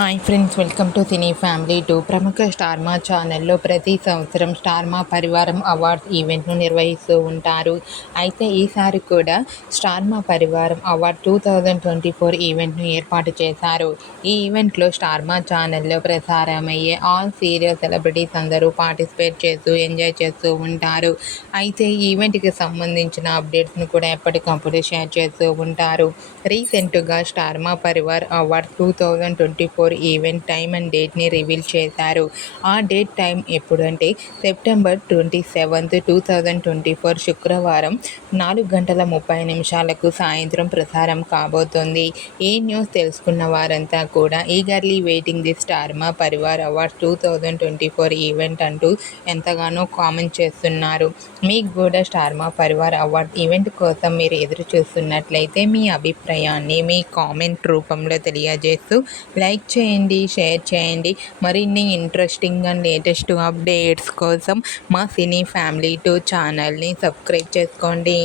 Hi friends, welcome to cine family two. ప్రముఖ star మా ఛానల్లో ప్రతి సంవత్సరం స్టార్ మా పరివారం అవార్డ్స్ ఈవెంట్ను నిర్వహిస్తూ ఉంటారు. అయితే ఈసారి కూడా స్టార్ మా పరివారం అవార్డ్ 2024 ఈవెంట్ను ఏర్పాటు చేశారు. ఈ ఈవెంట్లో స్టార్ మా ఛానల్లో ప్రసారమయ్యే ఆల్ సీరియల్ సెలబ్రిటీస్ అందరూ పార్టిసిపేట్ చేస్తూ ఎంజాయ్ చేస్తూ ఉంటారు. అయితే ఈ ఈవెంట్కి సంబంధించిన అప్డేట్స్ను కూడా ఎప్పటికప్పుడు షేర్ చేస్తూ ఉంటారు. రీసెంట్గా Star Maa Parivaar award 2024 event time and డేట్ని రివీల్ చేశారు. ఆ డేట్ టైం ఎప్పుడంటే సెప్టెంబర్ 27, 2024 శుక్రవారం 4:30 సాయంత్రం ప్రసారం కాబోతోంది. ఈ న్యూస్ తెలుసుకున్న వారంతా కూడా eagerly waiting the star Maa Parivar awards 2024 event అంటూ ఎంతగానో కామెంట్ చేస్తున్నారు. మీకు కూడా star Maa Parivaar award event కోసం మీరు ఎదురు చూస్తున్నట్లయితే మీ అభిప్రాయాన్ని మీ కామెంట్ రూపంలో తెలియజేస్తూ లైక్ చేయండి, షేర్ చేయండి. మరిన్ని ఇంట్రెస్టింగ్ అండ్ లేటెస్ట్ అప్డేట్స్ కోసం మా సినీ ఫ్యామిలీ 2 ఛానల్ని సబ్స్క్రైబ్ చేసుకోండి.